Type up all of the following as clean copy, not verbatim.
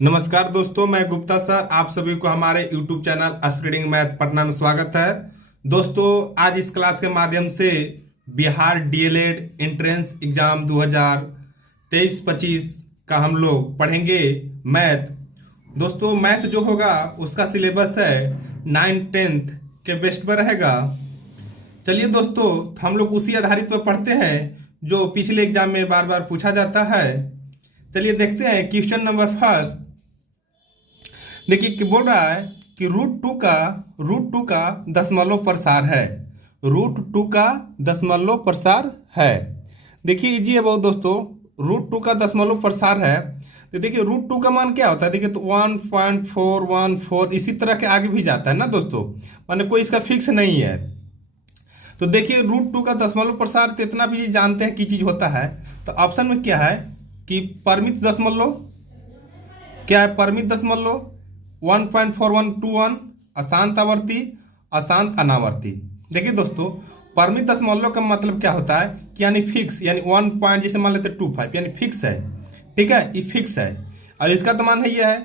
नमस्कार दोस्तों, मैं गुप्ता सर आप सभी को हमारे YouTube channel spreading math Patna में स्वागत है। दोस्तों, आज इस क्लास के माध्यम से बिहार डीएलएड एंट्रेंस एग्जाम 2023-25 का हम लोग पढ़ेंगे मैथ। दोस्तों, मैथ जो होगा उसका सिलेबस है 9th-10th के बेस्ट पर रहेगा। चलिए दोस्तों, हम लोग उसी आधारित पर पढ़ते हैं जो पिछले एग्जाम में बार बार पूछा जाता है। चलिए देखते हैं क्वेश्चन नंबर फर्स्ट। देखिए कि बोल रहा है कि रूट टू का दशमलव प्रसार है। रूट टू का दशमलव प्रसार है। देखिए इजी है बहुत दोस्तों। रूट टू का दशमलव प्रसार है तो देखिए रूट टू का मान क्या होता है। देखिए तो 1.414 इसी तरह के आगे भी जाता है ना दोस्तों, माने कोई इसका फिक्स नहीं है। तो देखिए रूट टू का दशमलव प्रसार तो इतना भी जानते हैं कि चीज होता है। तो ऑप्शन में क्या है कि परिमित दशमलव, क्या है परिमित दशमलव 1.4121, अशांत आवर्ती, अशांत अनावर्ती। देखिए दोस्तों, परिमित दशमलव का मतलब क्या होता है कि यानी फिक्स, यानी 1 पॉइंट जैसे मान लेते 25 यानी फिक्स है, ठीक है, ये फिक्स है और इसका तो मान है ये है।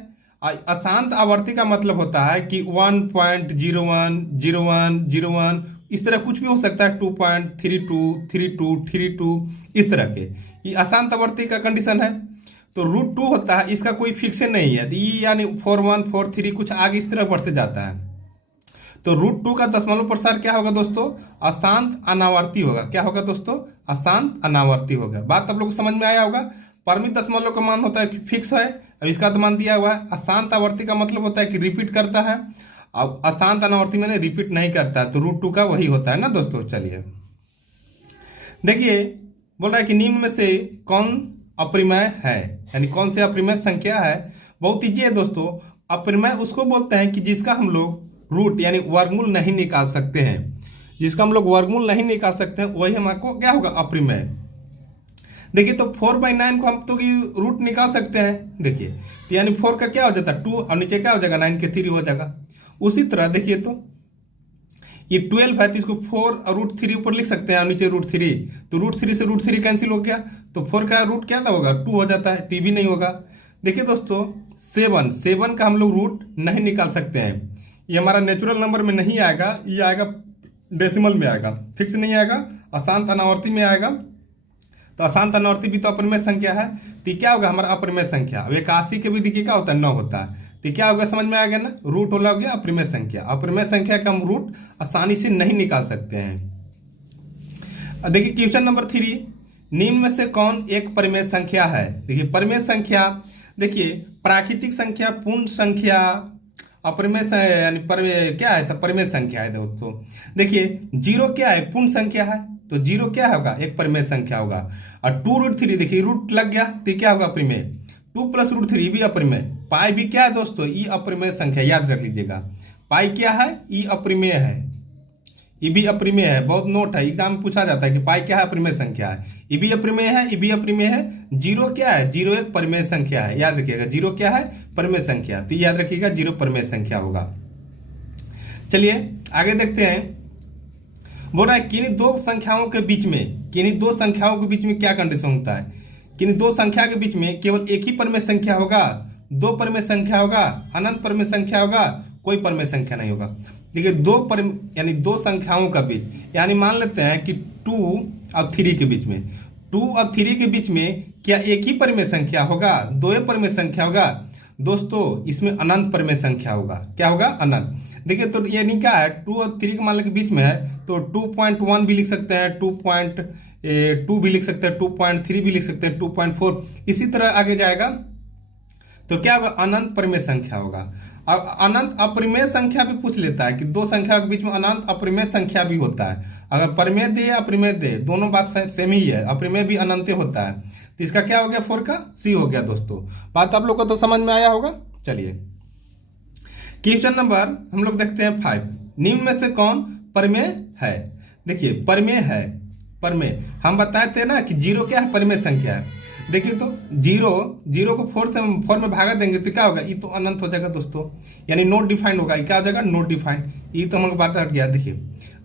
अशांत आवर्ती का मतलब होता है कि 1.010101 इस तरह कुछ भी हो सकता है, 2.323232 इस तरह के, ये अशांत आवर्ती का कंडीशन है। तो रूट टू होता है, इसका कोई फिक्स नहीं है, तो ये यानी 4143 कुछ आगे इस तरह बढ़ते जाता है। तो रूट टू का दशमलव प्रसार क्या होगा दोस्तों, अशांत अनावर्ती होगा। क्या होगा दोस्तों, अशांत अनावर्ती होगा। बात आप लोग को समझ में आया होगा। परिमित दशमलव का मान होता है कि फिक्स है, अब इसका तो मान दिया हुआ है। अशांत आवर्ती का मतलब होता है कि रिपीट करता है, अब अशांत अनावर्ती मैंने रिपीट नहीं करता है, तो रूट टू का वही होता है ना दोस्तों। चलिए देखिए, बोल रहा है कि निम्न में से कौन अप्रिमेय है, यानी कौन से अप्रिमेय संख्या है। बहुत ईजी है दोस्तों। अप्रिमेय उसको बोलते हैं कि जिसका हम लोग रूट यानी वर्गमूल नहीं निकाल सकते हैं। जिसका हम लोग वर्गमूल नहीं निकाल सकते हैं वही हमारे क्या होगा, अप्रिमेय। देखिए तो 4/9 को हम तो रूट निकाल सकते हैं। देखिए तो यानी 4 का क्या हो जाता है 2 और नीचे क्या हो जाएगा 9 के 3 हो जाएगा। उसी तरह देखिए तो ये 12 है तो इसको 4 और √3 ऊपर लिख सकते हैं और नीचे √3, तो √3 से √3 कैंसिल हो गया, तो 4 का रूट क्या होगा 2 हो जाता है, तो भी नहीं होगा। देखिए दोस्तों 7 का हम लोग रूट नहीं निकाल सकते हैं। ये हमारा नेचुरल नंबर में नहीं आएगा, ये आएगा डेसिमल में आएगा, फिक्स नहीं आएगा, अशांत अनावर्ती में आएगा। तो अशांत अनावर्ती भी तो अपरिमेय संख्या है, तो क्या होगा हमारा अपरिमेय संख्या। अब 81 के भी देखिए क्या होता है 9 होता है, तो क्या होगा समझ में आ गया ना, रूट हो गया अप्रिमेय संख्या। अप्रिमेय संख्या का हम रूट आसानी से नहीं निकाल सकते हैं। देखिए क्वेश्चन नंबर 3, निम्न में से कौन एक परिमेय संख्या है। देखिए परिमेय संख्या, देखिए प्राकृतिक संख्या, पूर्ण संख्या, अपरिमेय यानी क्या है परिमेय संख्या है दोस्तों। देखिए 0 क्या है, पूर्ण संख्या है, तो 0 क्या होगा एक परिमेय संख्या होगा। और 2√3 देखिए रूट लग गया तो क्या होगा अप्रिमेय। 2 + √3 भी अप्रिमेय। पाई भी क्या है दोस्तों, ये अप्रिमेय संख्या, याद रख लीजिएगा। पाई क्या है, ये अप्रिमेय है, ये भी अप्रिमेय है। बहुत नोट है, एग्जाम में पूछा जाता है कि पाई क्या है, अप्रिमेय संख्या है। ये भी अप्रिमेय है, ये भी अप्रिमेय है। 0 क्या है, 0 एक परिमेय संख्या है, याद रखिएगा। 0 क्या है, परिमेय संख्या, तो याद रखिएगा 0 परिमेय संख्या होगा। चलिए आगे देखते हैं। बोल रहा है किन्हीं दो संख्याओं के बीच में क्या कंडीशन होता है। किन्हीं दो संख्या के बीच में केवल एक ही परिमेय संख्या होगा, दो परिमेय संख्या होगा, अनंत परिमेय संख्या होगा, कोई परिमेय संख्या नहीं होगा। देखिए यानी दो संख्याओं का बीच, यानी मान लेते हैं कि 2 और 3 के बीच में, 2 और 3 के बीच में क्या एक ही परिमेय संख्या होगा, दो ही परिमेय संख्या होगा दोस्तों। इसमें अनंत परिमेय संख्या होगा, क्या होगा अनंत। देखिए तो ये नहीं क्या है 2 और 3 के मान के बीच में है, तो 2.1 भी लिख सकते हैं, 2.2 भी लिख सकते हैं, 2.3 भी लिख सकते हैं, 2.4 इसी तरह आगे जाएगा, तो क्या होगा अनंत परिमेय संख्या होगा। अब अनंत अप्रिमेय संख्या भी पूछ लेता है कि दो संख्या के बीच में अनंत अप्रिमेय संख्या भी होता है। अगर परिमेय दे या अप्रिमेय दे, दोनों बात सेम ही है, अप्रिमेय भी अनंत होता है। तो इसका क्या हो गया 4 का सी हो गया दोस्तों। बात आप लोग को तो समझ में आया होगा। चलिए क्वेश्चन नंबर हम लोग देखते हैं 5, निम्न में से कौन परिमेय है। देखिए परिमेय है, परिमेय हम बताए थे ना कि 0 क्या है, परिमेय संख्या है। देखिए तो 0 को 4 में भागा देंगे तो क्या होगा, ये तो अनंत हो जाएगा दोस्तों, यानी नॉट डिफाइंड होगा। ये क्या हो जाएगा, नॉट डिफाइंड, ये तो हम लोग बात हट गया। देखिए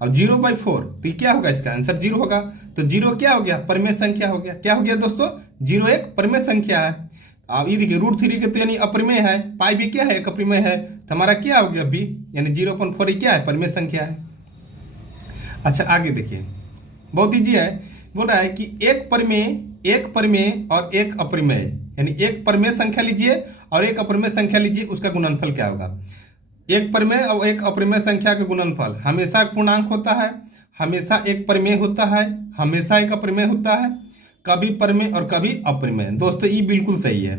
अब 0/4 तो ये क्या होगा, इसका आंसर 0 होगा। तो 0 क्या हो गया, परिमेय संख्या हो गया। क्या हो गया दोस्तों, 0 एक परिमेय संख्या है। अब ये देखिए √3 के तो यानी अपरिमेय है, पाई भी क्या है, एक अपरिमेय है, तो हमारा क्या हो गया बी, यानी 0.4 ही क्या है, परिमेय संख्या है। अच्छा आगे देखिए, बहुत ईजी है, बोल रहा है कि एक परिमेय और एक अपरिमेय, यानी एक परिमेय संख्या लीजिए और एक अपरिमेय संख्या लीजिए, उसका गुणनफल क्या होगा। एक परिमेय और एक अपरिमेय संख्या का गुणनफल हमेशा पूर्णांक होता है, हमेशा एक परिमेय होता है, हमेशा एक अपरिमेय होता है, कभी परिमेय और कभी अपरिमेय। दोस्तों ये बिल्कुल सही है,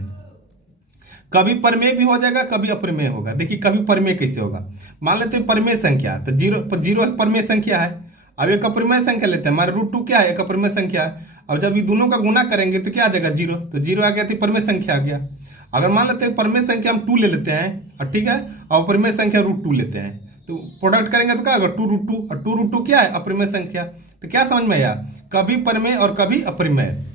कभी परिमेय भी हो जाएगा, कभी अपरिमेय होगा। देखिए कभी परिमेय कैसे होगा, मान लेते हैं परिमेय संख्या, तो जीरो परिमेय संख्या है। अब एक अपरिमेय संख्या लेते हैं, हमारा √2 क्या है, एक अपरिमेय संख्या है। अब जब ये दोनों का गुना करेंगे तो क्या आ जाएगा, 0, तो 0 आ गया तो परिमेय संख्या आ गया। अगर मान लेते हैं परिमेय संख्या हम 2 ले लेते हैं, और ठीक है, और अपरिमेय संख्या √2 लेते हैं, तो प्रोडक्ट करेंगे तो क्या होगा, 2√2, और 2√2 क्या है, अपरिमेय संख्या। तो क्या समझ में आया, कभी परिमेय और कभी अपरिमेय।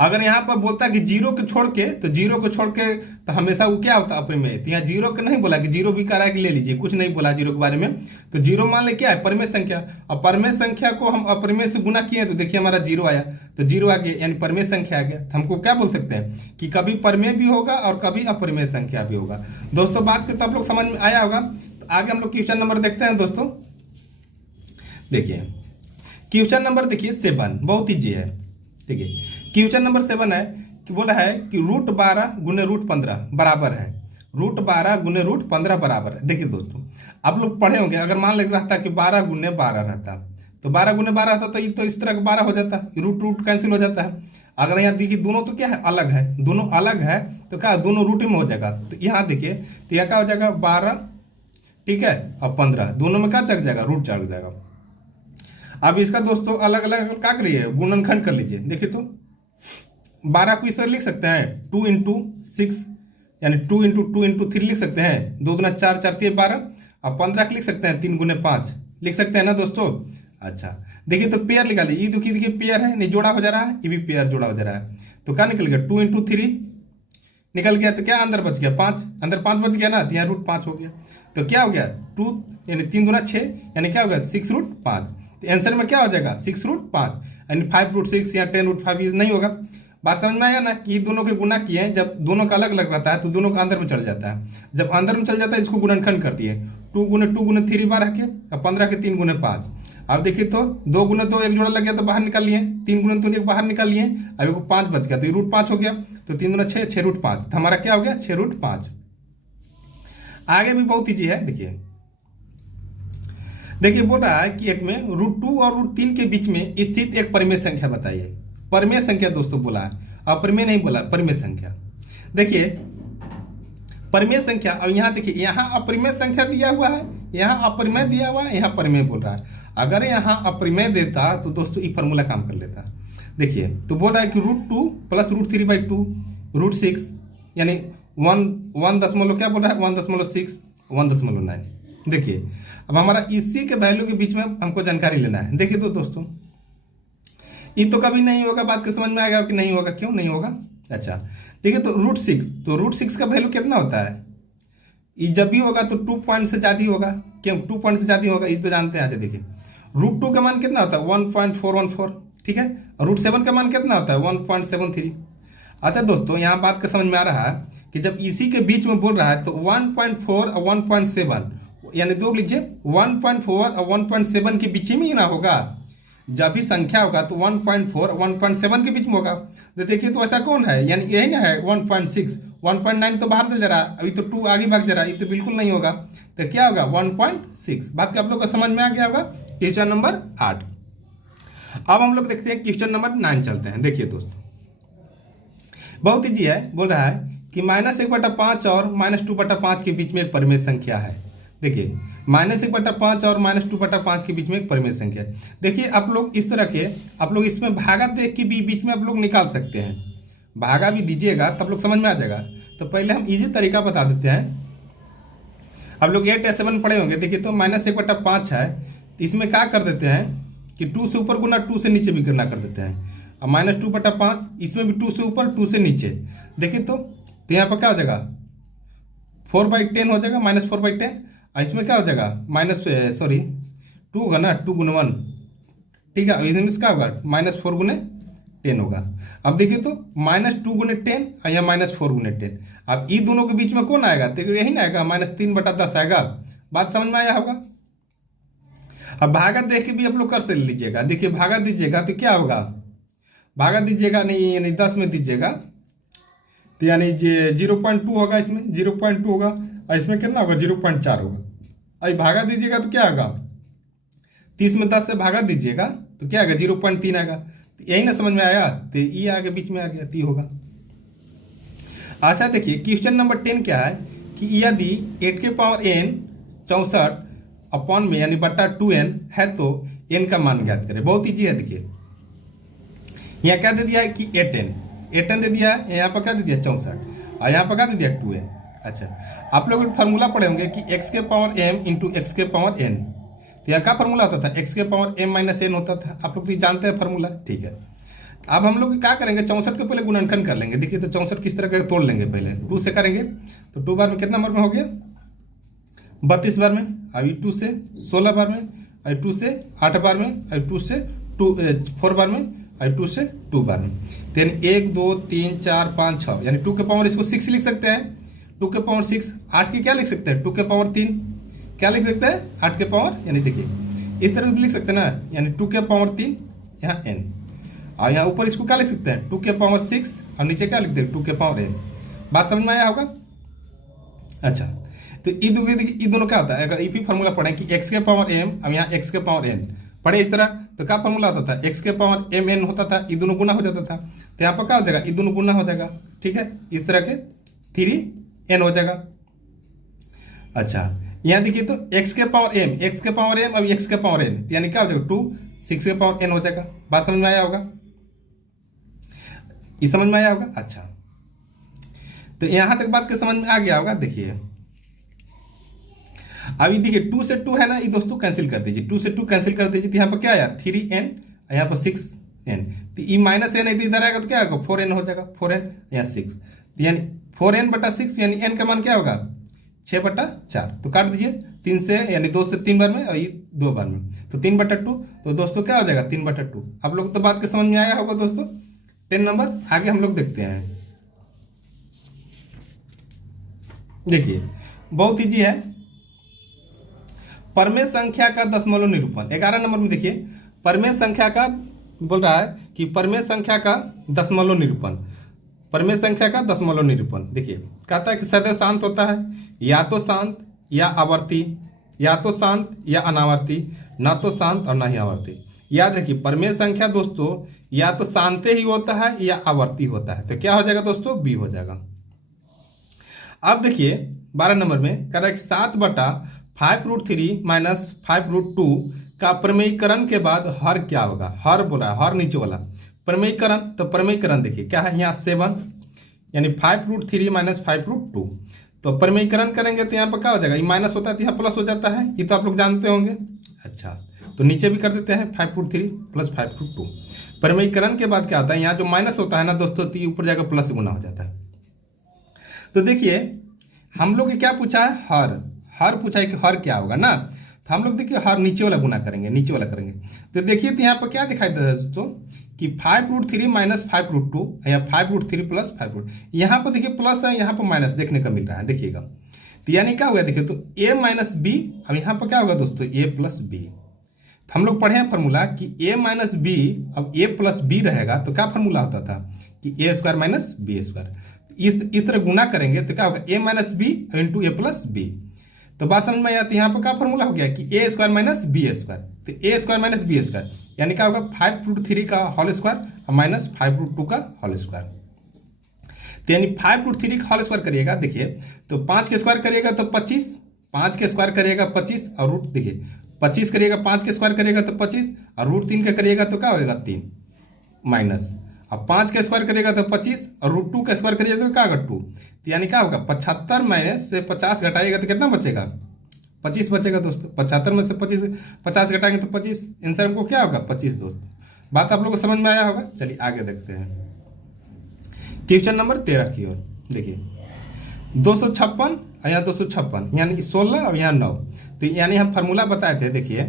अगर यहाँ पर बोलता है कि 0 को छोड़ के, तो 0 को छोड़ के तो हमेशा वो क्या होता है, अपरिमेय। तो यहाँ 0 को नहीं बोला कि 0 भी कह रहा है कि ले लीजिए, कुछ नहीं बोला 0 के बारे में। तो 0 मान ले क्या है, परिमेय संख्या, और परिमेय संख्या को हम अपरिमेय से गुना किए तो देखिए हमारा 0 आया, तो 0 आ गया, यानी परिमेय संख्या आ गया। तो हमको क्या बोल सकते हैं कि कभी परिमेय भी होगा और कभी अपरिमेय संख्या भी होगा। दोस्तों बात को तो आप लोग समझ में आया होगा। तो आगे हम लोग क्वेश्चन नंबर देखते हैं दोस्तों। देखिए क्वेश्चन नंबर देखिए 7, बहुत ईजी है। देखिए क्वेश्चन नंबर 7 है कि बोला है कि √12 गुने √15 बराबर है, √12 गुने √15 बराबर है। देखिए दोस्तों आप लोग पढ़े होंगे, अगर मान लग रहा था कि 12 गुने 12 रहता, तो 12 गुने 12 रहता तो ये तो इस तरह का 12 हो जाता, रूट कैंसिल हो जाता है। अगर यहाँ देखिए दोनों तो क्या है, अलग है, दोनों अलग है, तो क्या दोनों रूट में हो जाएगा। तो यहाँ देखिए, तो यहाँ क्या हो जाएगा 12, ठीक है, और 15 दोनों में क्या चढ़ जाएगा, रूट चढ़ जाएगा। अब इसका दोस्तों अलग अलग क्या करिए, गुणनखंड कर लीजिए। देखिए तो 12 को इस तरह लिख सकते हैं 2 × 6, यानी 2 × 2 × 3 लिख सकते हैं, 2 दूना 4, 4 3 12, और 15 को लिख सकते हैं 3 × 5 लिख सकते हैं ना दोस्तों। अच्छा देखिए तो पेयर निकालिए, ये देखिए पेयर है, नहीं जोड़ा हो जा रहा है, ये भी पेयर जोड़ा हो जा रहा है। तो क्या निकल गया, 2 × 3 निकल गया, तो क्या अंदर बच गया 5, अंदर 5 बच गया ना, तो यहाँ √5 हो गया। तो क्या हो गया 2, यानी 3 दूना 6, यानी क्या हो गया 6√5। तो आंसर में क्या हो जाएगा 6√5, यानी 5√6 या 10√5 ये नहीं होगा। बात समझ में आया ना कि दोनों के गुना किए हैं, जब दोनों का अलग अलग रहता है तो दोनों का अंदर में चल जाता है। जब अंदर में चल जाता है इसको गुणनखंड कर दिए, 2 × 2 × 3 बार रखे, और 15 के 3 × 5। अब देखिए तो 2 × 2 एक जोड़ा लग गया तो बाहर निकाल लिए, 3 × 2 एक बाहर निकाल लिए, अब को 5 बच गया तो ये √5 हो गया। तो 3 दूना 6, 6√5, तो हमारा क्या हो गया 6√5। आगे भी बहुत ईजी है। देखिए बोल रहा है कि एक में √2 और √3 के बीच में स्थित एक परिमेय संख्या बताइए। परिमेय संख्या दोस्तों बोला है, अपरिमेय नहीं बोला, परिमेय संख्या। देखिए परिमेय संख्या, और यहाँ देखिए यहाँ अपरिमेय संख्या दिया हुआ है, यहाँ अपरिमेय दिया हुआ है, यहाँ परिमेय बोल रहा है। अगर यहाँ अपरिमेय देता तो दोस्तों ये फॉर्मूला काम कर लेता। देखिए तो बोल रहा है कि √2 + √3/2 √6, यानी 1 दशमलव क्या बोल रहा है 1.6 1.9। देखिए अब हमारा इसी के वैल्यू के बीच में हमको जानकारी लेना है। देखिए तो दोस्तों ये तो कभी नहीं होगा, बात के समझ में आएगा कि नहीं होगा, क्यों नहीं होगा। अच्छा देखिए तो √6, तो √6 का वैल्यू कितना होता है, ये जब भी होगा तो 2 पॉइंट से ज़्यादा होगा। क्यों 2 पॉइंट से ज़्यादा होगा, ये तो जानते हैं। अच्छा देखिए √2 का मान कितना होता है 1.414, ठीक है, और √7 का मान कितना होता है 1.73। अच्छा दोस्तों यहाँ बात का समझ में आ रहा है कि जब इसी के बीच में बोल रहा है तो 1.4 और 1.7, यानी दो लीजिए 1.4 और 1.7 के बीच में ही ना होगा। जब भी संख्या होगा तो 1.4 और 1.7 के बीच में होगा। तो देखिए तो ऐसा कौन है, यानी यही ना है 1.6, 1.9 तो बाहर चल जा रहा है, अभी तो 2 आगे भाग जा रहा है, ये तो बिल्कुल नहीं होगा। तो क्या होगा 1.6। बात का आप लोग को समझ में आ गया होगा। Question number 8। अब हम लोग देखते हैं क्वेश्चन नंबर 9 चलते हैं। देखिए दोस्तों बहुत ईजी है, बोल रहा है कि -1/5 और -2/5 के बीच में एक परिमेय संख्या है। देखिए -1/5 और -2/5 के बीच में एक परिमेय संख्या है। देखिए आप लोग इस तरह के, आप लोग इसमें भागा देख के भी बीच में आप लोग निकाल सकते हैं, भागा भी दीजिएगा तब लोग समझ में आ जाएगा। तो पहले हम इजी तरीका बता देते हैं। आप लोग 8 या 7 पढ़े होंगे। देखिए तो -1/5 है, तो इसमें क्या कर देते हैं कि 2 से ऊपर गुना 2 से नीचे भी करना कर देते हैं, और -2/5 इसमें भी 2 से ऊपर 2 से नीचे। देखिए तो यहाँ पर क्या हो जाएगा 4/10 हो जाएगा, -4/10। इसमें क्या हो जाएगा 2 होगा ना, 2 × 1, ठीक है, इसमें क्या होगा -4 × 10 होगा। अब देखिए तो -2 × 10 और यहाँ -4 × 10। अब ये दोनों के बीच में कौन आएगा, तो यही ना आएगा, -3/10 आएगा। बात समझ में आया होगा। अब भागा देख के भी आप लोग कर से लीजिएगा। देखिए भागा दीजिएगा तो क्या होगा, भागा दीजिएगा नहीं यानी 10 में दीजिएगा तो यानी 0.2 होगा, इसमें 0.2 होगा और इसमें कितना होगा 0.4 होगा। अभी भागा दीजिएगा तो क्या होगा, 30 में 10 से भागा दीजिएगा तो क्या आएगा 0.3 आएगा। तो यही ना समझ में आया, तो ये आगे बीच में आ गया, तो होगा। अच्छा देखिए क्वेश्चन नंबर 10 क्या है कि यदि 8n 64 अपॉन में यानी बट्टा 2n है तो n का मान ज्ञात करें। बहुत ईजी है। देखिए यहाँ क्या दे दिया है कि 8n दे दिया है, यहाँ पर क्या दे दिया 64 और यहाँ पर क्या दे दिया 2n। अच्छा आप लोग फार्मूला पढ़े होंगे कि x के पावर m इंटू एक्स के पावर n। तो यहाँ क्या फार्मूला होता था, x के पावर m - n होता था। आप लोग तो जानते हैं फार्मूला, ठीक है। अब हम लोग क्या करेंगे, 64 के पहले गुणनखंड कर लेंगे। देखिए तो 64 किस तरह का तोड़ लेंगे, पहले 2 से करेंगे तो 2 बार में कितना बार में हो गया 32 बार में, अभी 2 से 16 बार में, अभी 2 से 8 बार में, अभी 2 से 4 बार में, अभी 2 से 2 बार में। तो 1 2 3 4 5 6 यानी 2 के पावर इसको 6 लिख सकते हैं। 2 के पावर 6, 8 की क्या लिख सकते हैं 2 के पावर 3 क्या लिख सकते हैं 8 के पावर, यानी देखिए इस तरह से लिख सकते हैं ना, यानी 2 के पावर 3 यहाँ n और यहाँ ऊपर इसको क्या लिख सकते हैं 2 के पावर 6 और नीचे क्या लिखते हैं 2 के पावर n। बात समझ में आया होगा। अच्छा तो ये दोनों क्या होता है, अगर इसी फार्मूला पढ़े कि x के पावर m अब यहाँ x के पावर n पढ़े इस तरह, तो क्या फार्मूला होता था x के पावर m n होता था, ये दोनों गुना हो जाता था। तो यहाँ पर क्या हो जाएगा, ये दोनों गुना हो जाएगा, ठीक है, इस तरह के 3n हो जाएगा। अच्छा यहाँ देखिए तो x के पावर m अब x के पावर n, यानी क्या हो जाएगा 2 6 के पावर n हो जाएगा। बात समझ में आया होगा, ये समझ में आया होगा। अच्छा तो यहां तक बात के समझ में आ गया होगा। देखिए अभी देखिए 2 से 2 है ना, ये दोस्तों कैंसिल कर दीजिए, 2 से 2 कैंसिल कर दीजिए। तो यहाँ पर क्या आया 3n, यहाँ पर 6n, तो ये -n है तो इधर आएगा तो क्या होगा 4n हो जाएगा, 4n यहाँ 6, तो यानी 4n/6 यानी n का मान क्या होगा 6/4। तो काट दीजिए 3 से यानी 2 से 3 बार में और ये 2 बार में, तो 3/2। तो दोस्तों क्या हो जाएगा 3/2। आप लोग तो बात के समझ में आया होगा दोस्तों। 10 नंबर आगे हम लोग देखते हैं। देखिए बहुत इजी है, परमेय संख्या का दशमलव निरूपण। 11 नंबर में देखिए परमेय संख्या का बोल रहा है कि परमेय संख्या का दशमलव निरूपण, परमेय संख्या का दशमलव निरूपण। देखिए कहता है कि सदैव शांत होता है, या तो शांत या आवर्ती, या तो शांत या अनावर्ती, ना तो शांत और ना ही आवर्ती। याद रखिए परमेय संख्या दोस्तों या तो शांत ही होता है या आवर्ती होता है। तो क्या हो जाएगा दोस्तों बी हो जाएगा। अब देखिए 12 नंबर में कह रहा है कि 7/5√3 - 5√2 का प्रमेयीकरण के बाद हर क्या होगा। हर बोला हर नीचे वाला प्रमेयीकरण, तो प्रमेयीकरण देखिए क्या है यहाँ 7 यानी 5√3 - 5√2। तो प्रमेयीकरण करेंगे तो यहाँ पर क्या हो जाएगा, ये माइनस होता है तो यहाँ प्लस हो जाता है, ये तो आप लोग जानते होंगे। अच्छा तो नीचे भी कर देते हैं 5√3 + 5√2। प्रमेयीकरण के बाद क्या होता है, यहाँ जो माइनस होता है ना दोस्तों तो ऊपर जाकर प्लस गुना हो जाता है। तो देखिए हम लोग क्या पूछा है, हर पूछा है कि हर क्या होगा ना, तो हम लोग देखिए हर नीचे वाला गुना करेंगे, नीचे वाला करेंगे। तो देखिए तो यहाँ पर क्या दिखाई देता है दोस्तों कि 5√3 - 5√2 या 5√3 + 5√2। यहाँ पर देखिए प्लस है, यहाँ पर माइनस देखने का मिल रहा है, देखिएगा। तो यानी क्या होगा देखिए तो a - b, अब यहाँ पर क्या होगा दोस्तों a + b। तो हम लोग पढ़े हैं फार्मूला कि a - b, अब a + b रहेगा तो क्या फार्मूला होता था कि a² - b²। इस तरह गुना करेंगे तो क्या होगा a - b into a + b। तो बात समझ में आया। तो यहाँ पर क्या फार्मूला हो गया कि a² - b²। तो a² - b² यानी क्या होगा 5√3 का होल स्क्वायर - 5√2 का होल स्क्वायर। तो यानी 5√3 का होल स्क्वायर करिएगा, देखिए तो 5 के स्क्वायर करिएगा तो 25, 5 के स्क्वायर करिएगा 25 और रूट देखिए 25 करिएगा, 5 के स्क्वायर करिएगा तो 25 और √3 का करिएगा तो क्या होगा 3 माइनस, अब 5 के स्क्वायर करिएगा तो 25 और √2 का स्क्वायर करिएगा तो क्या होगा 2। तो यानी क्या होगा 75 में से 50 घटाइएगा तो कितना बचेगा 25 बचेगा दोस्तों। 75 में से 50 घटाएंगे तो 25, आंसर हमको क्या होगा 25 दोस्तों। बात आप लोगों को समझ में आया होगा। चलिए आगे देखते हैं क्वेश्चन नंबर 13 की ओर। देखिए 256 और यहाँ 256 यानी 16 और यहाँ 9। तो यानी हम फार्मूला बताए थे देखिए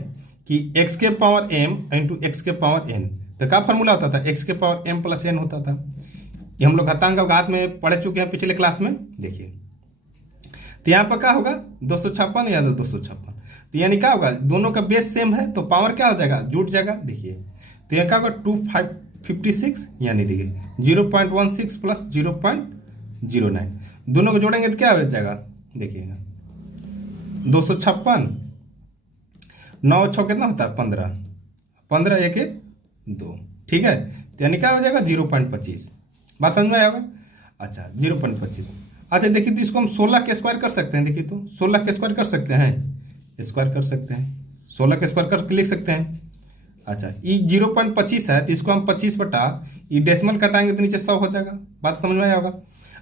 कि x के पावर m इंटू एक्स के पावर n। तो क्या फॉर्मूला होता था, एक्स के पावर एम प्लस एन होता था। ये हम लोग घातांक अवघात में पढ़ चुके हैं पिछले क्लास में। देखिए तो यहाँ पर क्या होगा 256 या 256, तो यानी क्या होगा, दोनों का बेस सेम है तो पावर क्या हो जाएगा, जुट जाएगा। देखिए तो यहाँ क्या होगा 256, यानी देखिए 0.16 प्लस 0.09, दोनों को जोड़ेंगे तो क्या हो जाएगा, देखिएगा 256, 9 6 कितना होता है 15, 15 1 1 2, ठीक है। तो यानी क्या हो जाएगा 0.25, बात समझ में आएगा। अच्छा 0.25, अच्छा देखिए तो इसको हम 16 के स्क्वायर कर सकते हैं। देखिए तो 16 के स्क्वायर कर सकते हैं, स्क्वायर कर सकते हैं, 16 के स्क्वायर करके लिख सकते हैं। अच्छा ये 0.25 है तो इसको हम 25 ये डेसिमल कटाएंगे तो नीचे 100 हो जाएगा, बात समझ में आया होगा।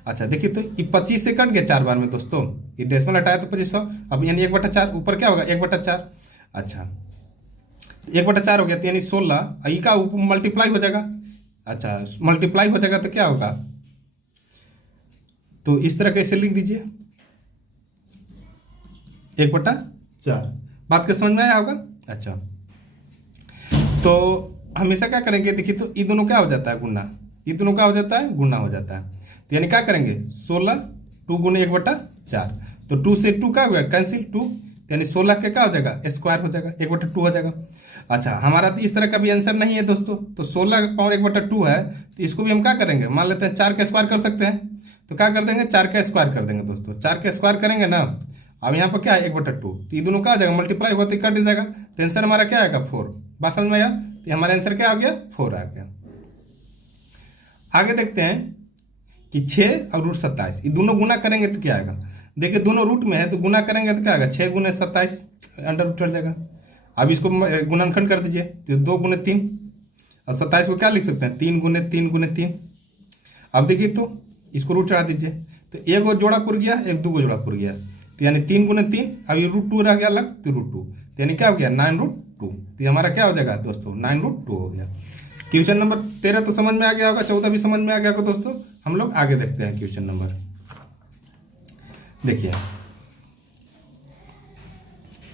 अच्छा देखिए तो ये 25 से कट गया 4 बार में दोस्तों, ये डेसिमल हटाया तो 2500, अब यानी 1/4 ऊपर क्या होगा 1/4। अच्छा 1/4 हो गया तो यानी 16, ई का ऊपर मल्टीप्लाई हो जाएगा। अच्छा मल्टीप्लाई हो जाएगा तो क्या होगा, तो इस तरह कैसे लिख दीजिए 1/4, बात का समझ में आया होगा। अच्छा तो हमेशा क्या करेंगे, देखिए तो ये दोनों क्या हो जाता है गुना, ये दोनों क्या हो जाता है गुना हो जाता है। तो यानी क्या करेंगे 16 2 गुने 1/4, तो 2 से 2 क्या हो गया कैंसिल 2, यानी 16 के क्या हो जाएगा स्क्वायर हो जाएगा 1/2 हो जाएगा। अच्छा हमारा तो इस तरह का भी आंसर नहीं है दोस्तों, तो 16 पावर 1/2 है तो इसको भी हम क्या करेंगे, मान लेते हैं 4 का स्क्वायर कर सकते हैं, तो क्या कर देंगे 4 का स्क्वायर कर देंगे दोस्तों, 4 का स्क्वायर करेंगे ना। अब यहाँ पर क्या है 1/2, तो ये दोनों क्या आ जाएगा मल्टीप्लाई हुआ तो कट जाएगा, तो आंसर हमारा क्या आएगा 4, बात समझ में आया। तो हमारा आंसर क्या आ गया 4 आ गया। आगे देखते हैं कि 6 और √27 ये दोनों गुना करेंगे तो क्या आएगा, देखिए दोनों रूट में है तो गुना करेंगे तो क्या आएगा 6 गुने 27 अंडर रूट चढ़ जाएगा। अब इसको गुणनखंड कर दीजिए तो 2 गुने 3 और 27 को क्या लिख सकते हैं 3 गुने 3 गुने 3। अब देखिए तो इसको रूट चढ़ा दीजिए तो एक वो जोड़ा पुर गया, एक 2 को जोड़ा पुर गया, तो यानी 3 गुने 3, अब ये √2 रह गया अलग तो √2, तो यानी क्या हो गया 9√2, तो ये हमारा क्या हो जाएगा दोस्तों 9√2 हो गया। क्वेश्चन नंबर 13 तो समझ में आ गया होगा, 14 भी समझ में आ गया होगा दोस्तों। हम लोग आगे देखते हैं क्वेश्चन नंबर, देखिए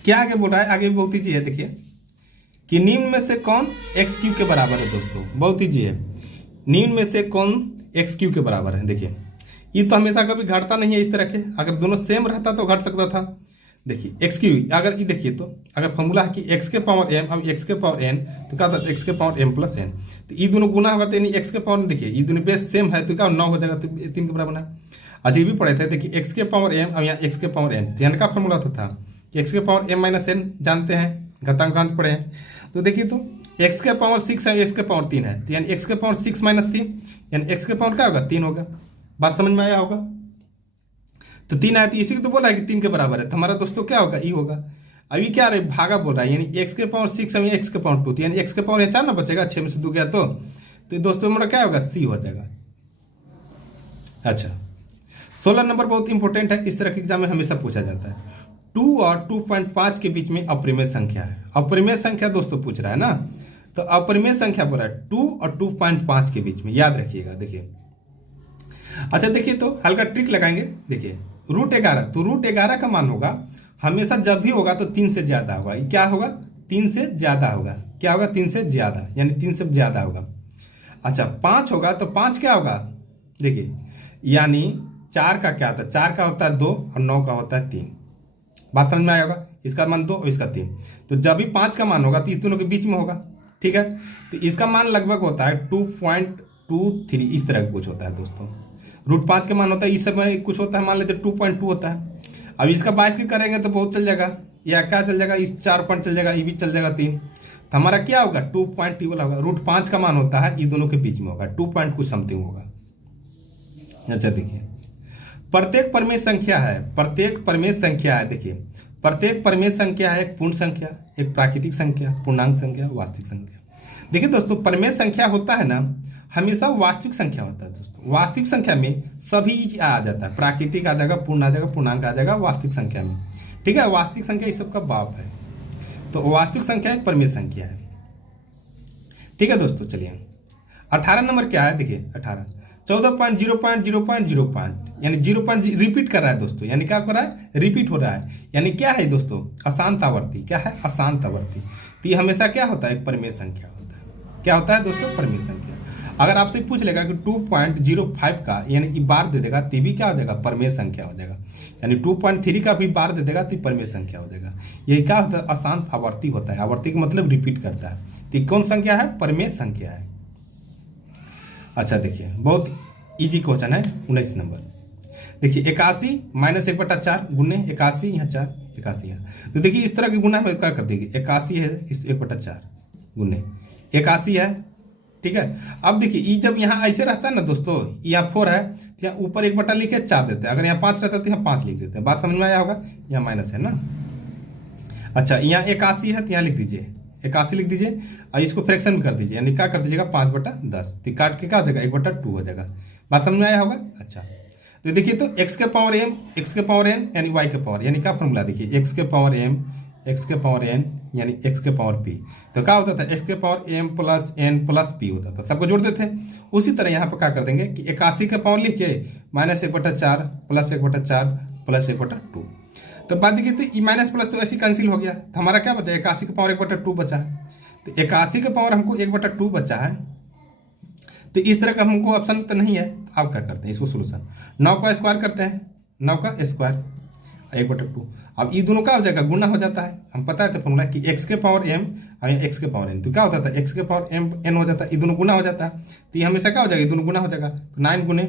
क्या आगे बोल रहा है, आगे बहुत ईजी है। देखिए कि निम्न में से कौन x³ के बराबर है दोस्तों, बहुत ईजी है। निम्न में से कौन x³ के बराबर है, देखिए ये तो हमेशा कभी घटता नहीं है इस तरह के, अगर दोनों सेम रहता तो घट सकता था। देखिए x³ अगर ये देखिए तो अगर फॉर्मूला है कि x के पावर m, अब x के पावर n तो क्या होता है x के पावर m प्लस n, तो ये दोनों गुना होगा तो यानी x के पावर, देखिए ये दोनों बेस सेम है तो क्या 9 हो जाएगा, तो 3 के बराबर है। अच्छा ये भी पढ़े थे, देखिए x के पावर m और यहाँ x के पावर n, तो यहाँ का फॉर्मूला था कि x के पावर m माइनस n जानते हैं, घातांकांत पढ़े हैं। तो देखिए तो x के पावर 6 है, x के पावर 3 है, तो यानी x के पावर 6 माइनस 3, यानी x के पावर क्या होगा 3 होगा, बात समझ में आया होगा। तो 3 आया तो इसी को तो बोला है कि 3 के बराबर है, तो हमारा दोस्तों क्या होगा ई होगा। अभी क्या रहे भागा बोल रहा है, यानी x के पावर 6 है x के पावर 2, यानी x के पावर 4 ना बचेगा, 6 में से 2 गया तो दोस्तों हमारा क्या होगा c हो जाएगा। अच्छा 16 नंबर बहुत इंपॉर्टेंट है, इस तरह के एग्जाम में हमेशा पूछा जाता है। 2 और 2.5 के बीच में अपरिमेय संख्या है, अपरिमेय संख्या दोस्तों पूछ रहा है ना, तो अपरिमेय संख्या बोल रहा है 2 और 2.5 के बीच में, याद रखिएगा। देखिए अच्छा देखिए तो हल्का ट्रिक लगाएंगे, देखिए √11, तो √11 का मान होगा हमेशा जब भी होगा तो 3 से ज्यादा होगा, क्या होगा 3 से ज्यादा होगा, क्या होगा 3 से ज्यादा, यानी 3 से ज्यादा होगा। अच्छा 5 होगा तो 5 क्या होगा, देखिए यानी 4 का क्या होता है, 4 का होता है 2 और 9 का होता है 3, बात समझ में आया होगा। इसका मान 2 और इसका 3, तो जब भी 5 का मान होगा तो इस दोनों के बीच में होगा, ठीक है। तो इसका मान लगभग होता है 2.23, इस तरह का कुछ होता है दोस्तों। √5 का मान होता है इस समय कुछ होता है, मान लेते 2.2 होता है। अब इसका 22 की करेंगे तो बहुत चल जाएगा, या क्या चल जाएगा, इस 4 पॉइंट चल जाएगा, ये भी चल जाएगा 3, तो हमारा क्या होगा 2.2 वाला होगा। √5 का मान होता है ये दोनों के बीच में होगा, 2 पॉइंट कुछ समथिंग होगा। अच्छा देखिए प्रत्येक परमेय संख्या है, प्रत्येक परमेय संख्या है, देखिए प्रत्येक परमेय संख्या है एक पूर्ण संख्या, एक प्राकृतिक संख्या, पूर्णांक संख्या, वास्तविक संख्या। देखिए दोस्तों परमेय संख्या होता है ना हमेशा वास्तविक संख्या होता है दोस्तों, वास्तविक संख्या में सभी आ जाता है, प्राकृतिक आ जाएगा, पूर्ण आ जाएगा, पूर्णांक आ जाएगा वास्तविक संख्या में, ठीक है। वास्तविक संख्या इस सबका बाप है, तो वास्तविक संख्या एक परमेय संख्या है, ठीक है दोस्तों। चलिए 18 नंबर क्या है, देखिए 18 14.0.0.0 यानी 0 रिपीट कर रहा है दोस्तों, यानी क्या कर रहा है रिपीट हो रहा है, यानी क्या है दोस्तों अशांत आवर्ती, क्या है अशांत आवर्ती। तो ये हमेशा क्या होता है एक परमेय संख्या होता है, क्या होता है दोस्तों, परिमेय संख्या। अगर आपसे पूछ लेगा कि 2.05 का यानी बार दे देगा तो भी क्या हो जाएगा, परिमेय संख्या हो जाएगा। यानी 2.3 का भी बार दे देगा तो परिमेय संख्या हो जाएगा। यही क्या होता है, अशांत आवर्ती होता है। आवर्ती का मतलब रिपीट करता है। तो कौन संख्या है, परिमेय संख्या है। अच्छा देखिए, बहुत इजी क्वेश्चन है, 19 नंबर। देखिए 81 माइनस 1/4 गुने 81, यहाँ 4 81 है। तो देखिए इस तरह की गुना में क्या कर देंगे, 81 है इस 1/4 गुने 81 है, ठीक है। अब देखिए ये जब यहाँ ऐसे रहता है ना दोस्तों, यहाँ 4 है तो यहाँ ऊपर 1 लिखे 4 देते हैं। अगर यहाँ 5 रहता है तो यहाँ 5 लिख देते हैं। बात समझ में आया होगा, यहाँ माइनस है ना। अच्छा यहाँ 81 है तो यहाँ लिख दीजिए 81 लिख दीजिए और इसको फ्रैक्शन में कर दीजिए, यानी क्या कर दीजिएगा 5/10, तो काट के क्या हो जाएगा 1/2 हो जाएगा। बात समझ में आया होगा। अच्छा तो देखिए, तो x के पावर n यानी y के पावर, यानी क्या फॉर्मूला देखिए, x के पावर n यानी x के पावर p। तो क्या होता था, x के power m plus n plus p होता था, सबको जोड़ते थे। उसी तरह यहाँ पर क्या कर देंगे कि 81 के पावर लिख के -1/4 प्लस 1/4 प्लस 1/2। तो बात देखिए, तो माइनस प्लस तो ऐसे कैंसिल हो गया, तो हमारा क्या बचा, 81 के पावर 1/2 बचा है। तो 81 के पावर हमको 1/2 बचा है। तो इस तरह का हमको ऑप्शन तो नहीं है। अब क्या करते हैं इसको सोल्यूशन, 9 का स्क्वायर करते हैं, 9 का स्क्वायर 1/2। अब ये दोनों क्या हो जाएगा, गुना हो जाता है। हम पता है फॉर्मूला कि x के पावर m और x के पावर n, तो क्या होता था x के पावर m n हो जाता है, ये दोनों गुना हो जाता है। तो ये हमेशा क्या हो जाएगा, ये दोनों गुना हो जाएगा। तो 9 गुने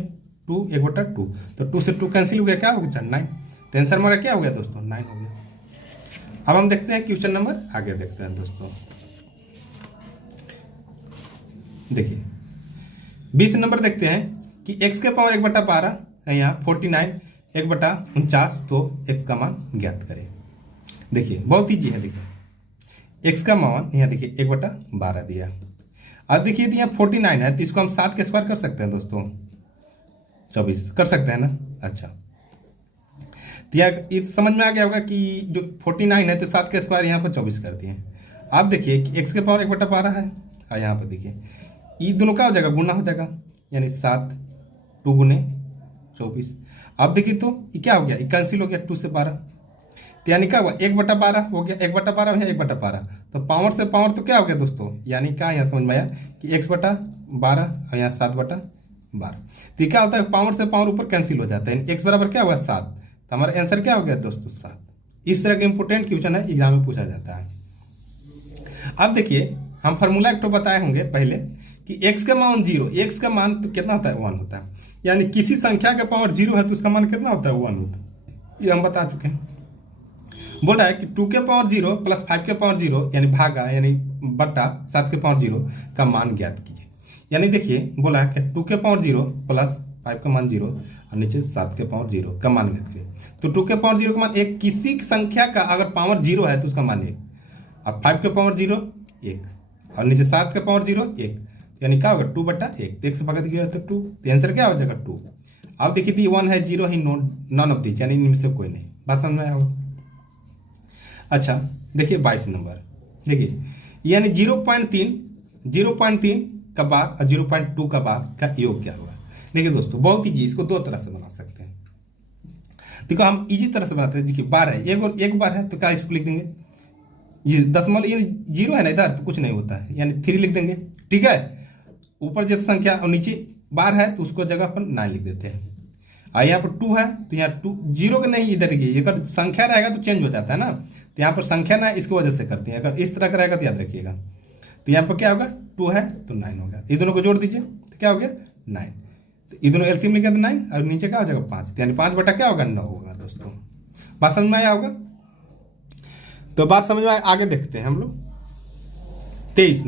2 1/2, तो 2 से 2 कैंसिल हो गया, क्या हो गया 9। तो आंसर हमारा क्या हो गया दोस्तों, 9 हो गया। अब हम देखते हैं क्वेश्चन नंबर आगे देखते हैं दोस्तों। देखिए 20 नंबर देखते हैं कि x के पावर 1/12 है, यहाँ 49 1/49, तो x का मान ज्ञात करें। देखिए बहुत ईजी है। देखिए x का मान यहाँ देखिए 1/12 दिया। अब देखिए तो यहाँ 49 है, तो इसको हम 7 के स्क्वायर कर सकते हैं दोस्तों, 24 कर सकते हैं ना। अच्छा तो ये समझ में आ गया होगा कि जो 49 है तो 7 के स्क्वायर यहाँ पर 24 कर दिए। आप देखिए कि x के पावर 1/12 है और यहाँ पर देखिए ये दोनों क्या हो जाएगा, गुना हो जाएगा, यानी 7 2 गुने 24। अब देखिए तो ये क्या हो गया, ये कैंसिल हो गया 2 से 12, तो यानी क्या हुआ 1/12 हो गया, 1/12 है 1/12, तो पावर से पावर तो क्या हो गया दोस्तों, यानी क्या यहाँ समझ में आया कि x/12 और यहाँ 7/12। तो क्या होता है, पावर से पावर ऊपर कैंसिल हो जाता है, x बराबर क्या हुआ 7, तो हमारा आंसर क्या हो गया दोस्तों 7। इस तरह के इंपोर्टेंट क्वेश्चन है, एग्जाम में पूछा जाता है। अब देखिए हम फार्मूला एक तो बताए होंगे पहले कि x का मान 0, x का मान तो कितना होता है 1 होता है, यानी किसी संख्या का पावर 0 है तो उसका मान कितना होता है 1 होता है। ये हम बता चुके हैं। बोल रहा है कि 2 के पावर 0 प्लस 5 के पावर 0 यानी भागा यानी बट्टा 7 के पावर 0 का मान ज्ञात कीजिए। यानी देखिए बोला है कि 2 के पावर 0 प्लस 5 का मान 0 और नीचे 7 के पावर 0 का मान ज्ञात कीजिए। तो 2 के पावर 0 का मान 1, किसी संख्या का अगर पावर 0 है तो उसका मान 1। अब 5 के पावर 0 1 और नीचे 7 के पावर 0 1, यानी क्या होगा 2/1, तो 1 से भाग दिया तो 2, तो आंसर क्या हो जाएगा 2। अब देखिए तो 1 है 0 ही, नॉन ऑफ दिस, यानी इनमें से कोई नहीं। बात समझ में आया होगा। अच्छा देखिए 22 नंबर, देखिए यानी 0.3 का बार और 0.2 का बार का योग क्या होगा। देखिए दोस्तों बहुत ईजी, इसको दो तरह से बना सकते हैं। देखो हम इजी तरह से बनाते हैं, देखिए बार है एक बार है तो क्या इसको लिख देंगे, ये दशमलव ये 0 है ना इधर तो कुछ नहीं होता है, यानी 3 लिख देंगे, ठीक है। ऊपर जब संख्या और नीचे बार है तो उसको जगह पर 9 लिख देते हैं। और यहाँ पर 2 है तो यहाँ 2 0 का नहीं, इधर देखिए अगर संख्या रहेगा तो चेंज हो जाता है ना, तो यहाँ पर संख्या ना इसकी वजह से करते हैं। अगर इस तरह का रहेगा तो याद रखिएगा। तो यहाँ पर क्या होगा 2 है तो 9 होगा, ये दोनों को जोड़ दीजिए तो क्या हो गया 9, तो ये दोनों एलसीएम लिखा तो 9 और नीचे क्या हो जाएगा 5, यानी 5 बटा क्या होगा 9 होगा दोस्तों। बात समझ में आया होगा। तो बात समझ में आगे देखते हैं हम लोग 23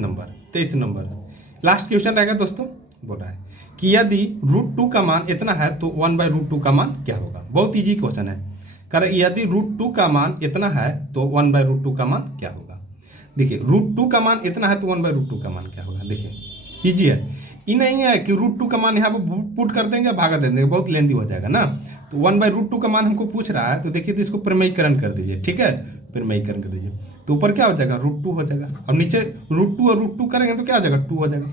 नंबर लास्ट क्वेश्चन रहेगा दोस्तों। बोल रहा है कि यदि √2 का मान इतना है तो 1/√2 का मान क्या होगा। बहुत इजी क्वेश्चन है, कर यदि √2 का मान इतना है तो 1/√2 का मान क्या होगा। देखिए √2 का मान इतना है तो 1/√2 का मान क्या होगा। देखिए इजी है, ये नहीं है कि √2 का मान यहाँ पर पुट कर देंगे भागा दे देंगे, बहुत लेंदी हो जाएगा ना। तो 1/√2 का मान हमको पूछ रहा है, तो देखिए तो इसको प्रमेयीकरण कर दीजिए, ठीक है, प्रमेयीकरण कर दीजिए तो ऊपर क्या हो जाएगा √2 हो जाएगा, और नीचे √2 और √2 करेंगे तो क्या हो जाएगा 2 हो जाएगा,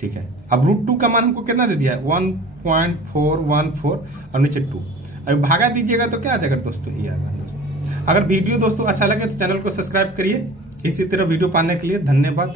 ठीक है। अब √2 का मान हमको कितना दे दिया है 1.414 और नीचे 2, अब भागा दीजिएगा तो क्या आ जाएगा दोस्तों ये आएगा दोस्तों। अगर वीडियो दोस्तों अच्छा लगे तो चैनल को सब्सक्राइब करिए। इसी तरह वीडियो पाने के लिए धन्यवाद।